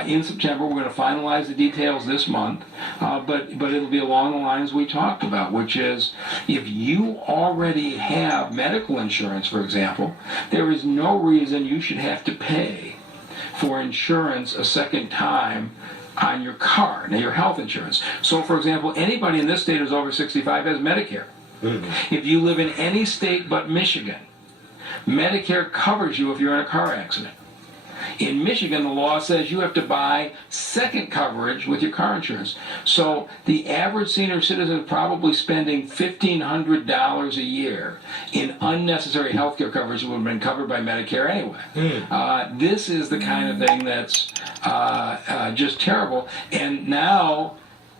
In September. We're going to finalize the details this month, but it'll be along the lines we talked about, which is if you already have medical insurance, for example, there is no reason you should have to pay for insurance a second time on your car, now your health insurance. So, for example, anybody in this state who's over 65 has Medicare. If you live in any state but Michigan, Medicare covers you if you're in a car accident. In Michigan, the law says you have to buy second coverage with your car insurance. So the average senior citizen is probably spending $1,500 a year in unnecessary health care coverage that would have been covered by Medicare anyway. This is the kind of thing that's just terrible. And now,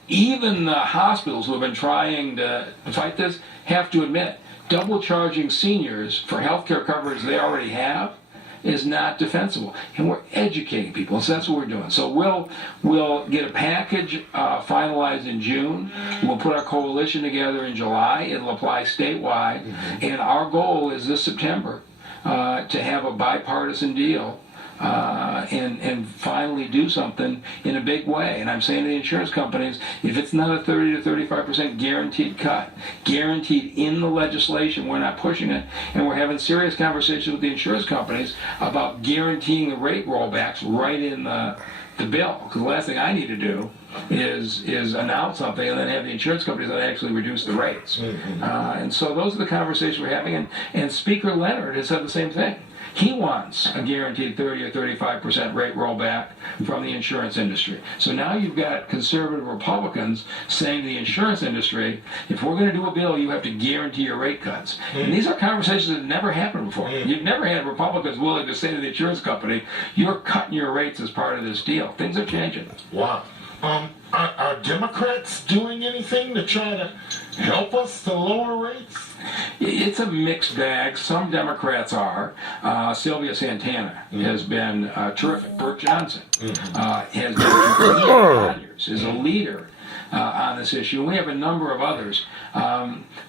even the hospitals who have been trying to fight this have to admit, double charging seniors for health care coverage they already have is not defensible, and we're educating people, so that's what we're doing. So we'll get a package finalized in June. We'll put our coalition together in July. It'll apply statewide, and our goal is this September to have a bipartisan deal and finally do something in a big way. And I'm saying to the insurance companies, if it's not a 30 to 35% guaranteed cut, guaranteed in the legislation, we're not pushing it. And we're having serious conversations with the insurance companies about guaranteeing the rate rollbacks right in the bill. Because the last thing I need to do is announce something and then have the insurance companies that actually reduce the rates. And so those are the conversations we're having. And Speaker Leonard has said the same thing. He wants a guaranteed 30 or 35% rate rollback from the insurance industry. So now you've got conservative Republicans saying to the insurance industry, if we're going to do a bill, you have to guarantee your rate cuts. And these are conversations that never happened before. You've never had Republicans willing to say to the insurance company, you're cutting your rates as part of this deal. Things are changing. Wow. Are Democrats doing anything to try to help us to lower rates? It's a mixed bag. Some Democrats are. Sylvia Santana has been terrific. Burt Johnson has been terrific. Conyers is a leader on this issue. We have a number of others.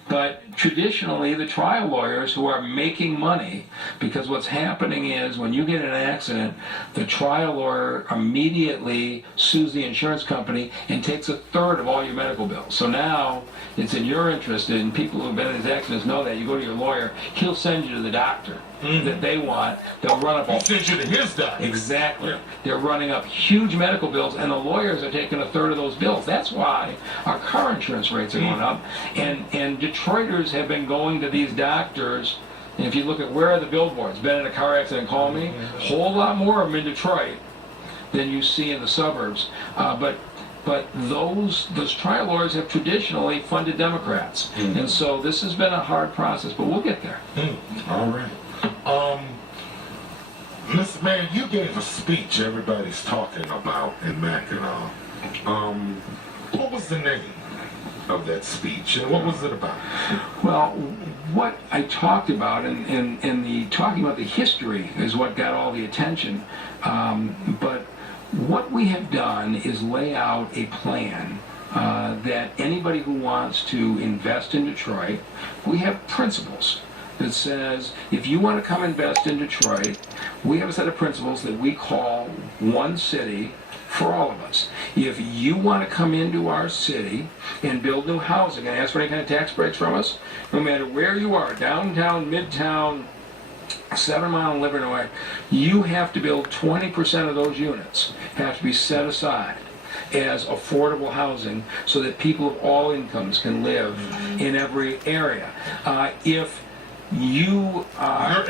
But traditionally, the trial lawyers who are making money, because what's happening is when you get in an accident, the trial lawyer immediately sues the insurance company and takes a third of all your medical bills. So now it's in your interest, and people who have been in these accidents know that. You go to your lawyer, he'll send you to the doctor that they want. They'll run up. He sends you to his doctor. Exactly. Yeah. They're running up huge medical bills, and the lawyers are taking a third of those bills. That's why our car insurance rates are going up. And Detroiters have been going to these doctors. And if you look at where are the billboards, been in a car accident, call me. A whole lot more of them in Detroit than you see in the suburbs. But those trial lawyers have traditionally funded Democrats. And so this has been a hard process, but we'll get there. All right. Mr. Mayor, you gave a speech everybody's talking about in Mackinac. What was the name of that speech, and what was it about? Well, what I talked about, and the talking about the history is what got all the attention. But what we have done is lay out a plan that anybody who wants to invest in Detroit, we have principles that says if you want to come invest in Detroit, we have a set of principles that we call one city for all of us. If you want to come into our city and build new housing and ask for any kind of tax breaks from us, no matter where you are, downtown, midtown, 7 Mile and Livernois, you have to build 20% of those units have to be set aside as affordable housing so that people of all incomes can live in every area. If you're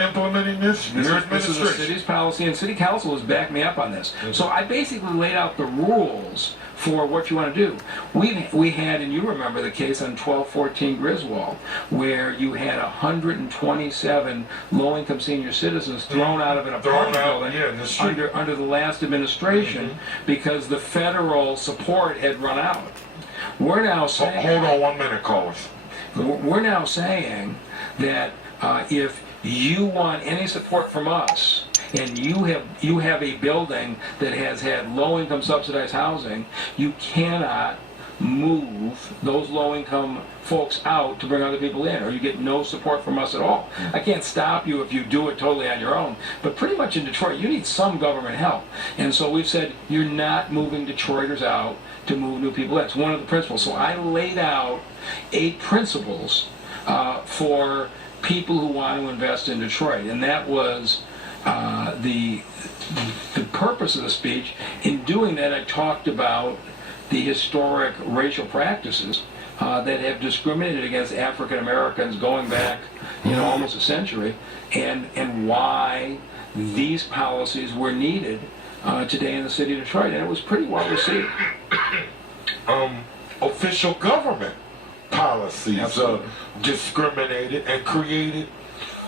implementing this? This is the city's policy, and city council has backed me up on this. So I basically laid out the rules for what you want to do. We had, and you remember the case on 1214 Griswold, where you had 127 low-income senior citizens thrown out of an apartment building under the last administration because the federal support had run out. We're now saying... Hold on 1 minute, callers. We're now saying that if you want any support from us, and you have a building that has had low-income subsidized housing, you cannot move those low-income folks out to bring other people in, or you get no support from us at all. I can't stop you if you do it totally on your own, but pretty much in Detroit, you need some government help. And so we've said, you're not moving Detroiters out to move new people in. That's one of the principles. So I laid out 8 principles for people who want to invest in Detroit, and that was the purpose of the speech. In doing that, I talked about the historic racial practices that have discriminated against African Americans going back, almost a century, and why these policies were needed today in the city of Detroit, and it was pretty well received. Official government policies discriminated and created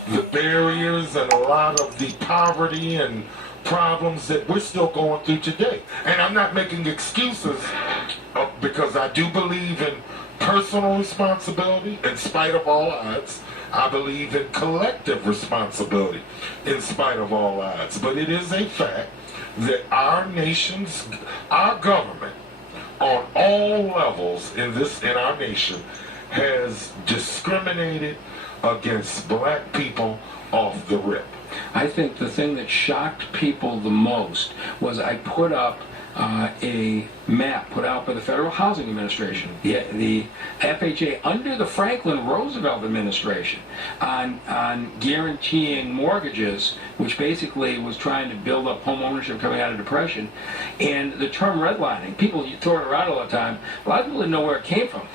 the barriers and a lot of the poverty and problems that we're still going through today. And I'm not making excuses because I do believe in personal responsibility in spite of all odds. I believe in collective responsibility in spite of all odds. But it is a fact that our government on all levels in our nation has discriminated against black people off the rip. I think the thing that shocked people the most was I put up a map put out by the Federal Housing Administration, the FHA, under the Franklin Roosevelt administration, on guaranteeing mortgages, which basically was trying to build up home ownership coming out of depression. And the term redlining, people throw it around all the time. A lot of people didn't know where it came from.